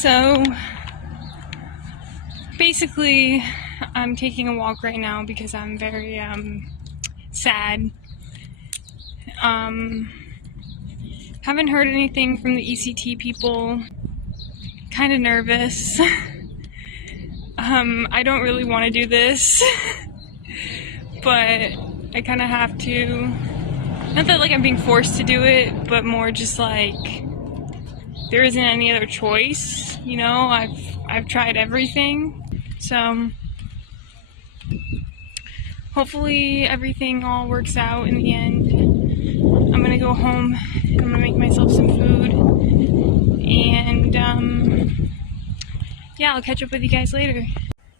So basically, I'm taking a walk right now because I'm very sad. Haven't heard anything from the ECT people. Kind of nervous. I don't really want to do this, but I kind of have to. Not that like I'm being forced to do it, but more just like there isn't any other choice. You know, I've tried everything, so hopefully everything all works out in the end. I'm gonna go home and I'm gonna make myself some food, and yeah, I'll catch up with you guys later.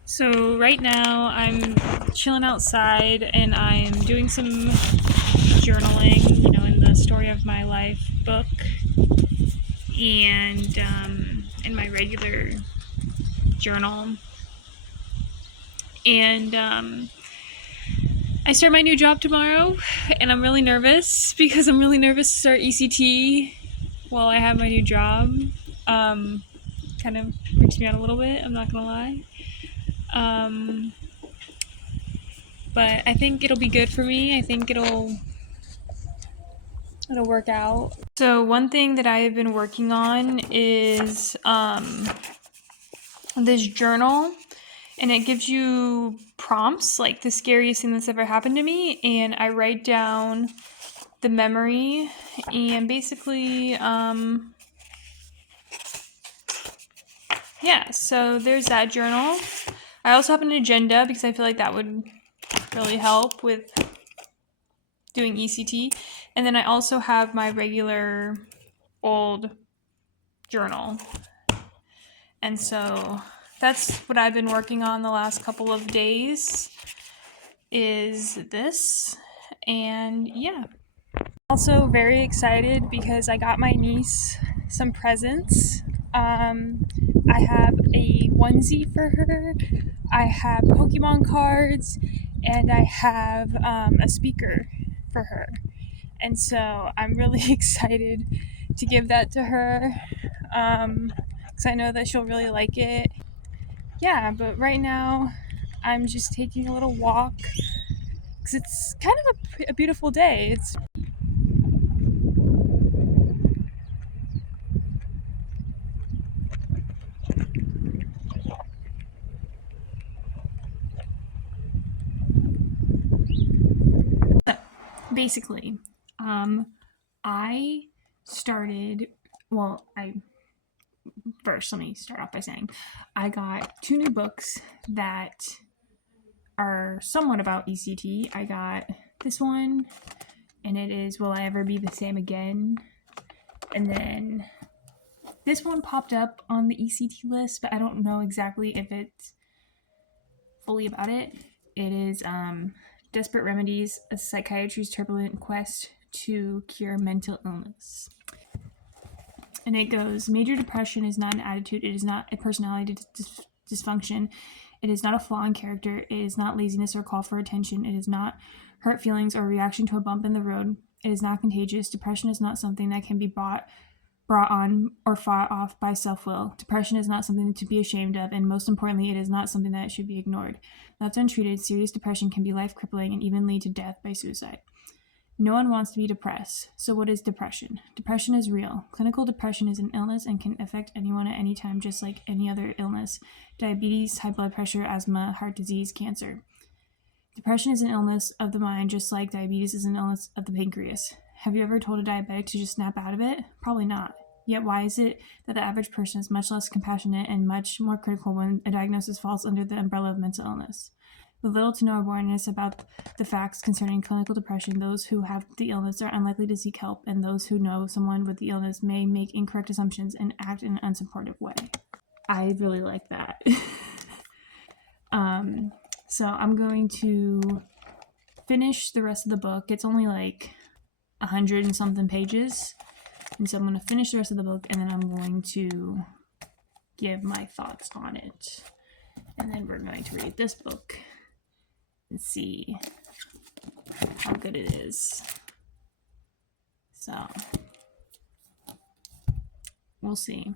So right now I'm chilling outside and I'm doing some journaling, in the Story of My Life book, and in my regular journal. And I start my new job tomorrow, and I'm really nervous because I'm really nervous to start ECT while I have my new job. Kind of freaks me out a little bit, I'm not gonna lie. But I think it'll be good for me. I think it'll work out. So one thing that I have been working on is this journal, and it gives you prompts, like the scariest thing that's ever happened to me, and I write down the memory, and basically yeah, so there's that journal. I also have an agenda because I feel like that would really help with doing ECT. And then I also have my regular old journal. And so that's what I've been working on the last couple of days, is this. And yeah. Also very excited because I got my niece some presents. I have a onesie for her, I have Pokemon cards, and I have a speaker for her. And so I'm really excited to give that to her, because I know that she'll really like it. Yeah, but right now I'm just taking a little walk because it's kind of a beautiful day. It's basically, I started, first, let me start off by saying I got 2 new books that are somewhat about ECT. I got this one, and it is Will I Ever Be the Same Again? And then this one popped up on the ECT list, but I don't know exactly if it's fully about it. It is Desperate Remedies, a psychiatry's turbulent quest to cure mental illness. And it goes, major depression is not an attitude, it is not a personality dysfunction, it is not a flaw in character, it is not laziness or call for attention, it is not hurt feelings or reaction to a bump in the road, it is not contagious. Depression is not something that can be brought on or fought off by self-will. Depression is not something to be ashamed of, and most importantly, it is not something that should be ignored. Left untreated, serious depression can be life-crippling and even lead to death by suicide. No one wants to be depressed. So what is depression? Depression is real. Clinical depression is an illness and can affect anyone at any time, just like any other illness. Diabetes, high blood pressure, asthma, heart disease, cancer. Depression is an illness of the mind, just like diabetes is an illness of the pancreas. Have you ever told a diabetic to just snap out of it? Probably not. Yet why is it that the average person is much less compassionate and much more critical when a diagnosis falls under the umbrella of mental illness? With little to no awareness about the facts concerning clinical depression, those who have the illness are unlikely to seek help, and those who know someone with the illness may make incorrect assumptions and act in an unsupportive way. I really like that. So I'm going to finish the rest of the book. It's only like 100 and something pages. And so I'm going to finish the rest of the book, and then I'm going to give my thoughts on it. And then we're going to read this book and see how good it is. So, we'll see.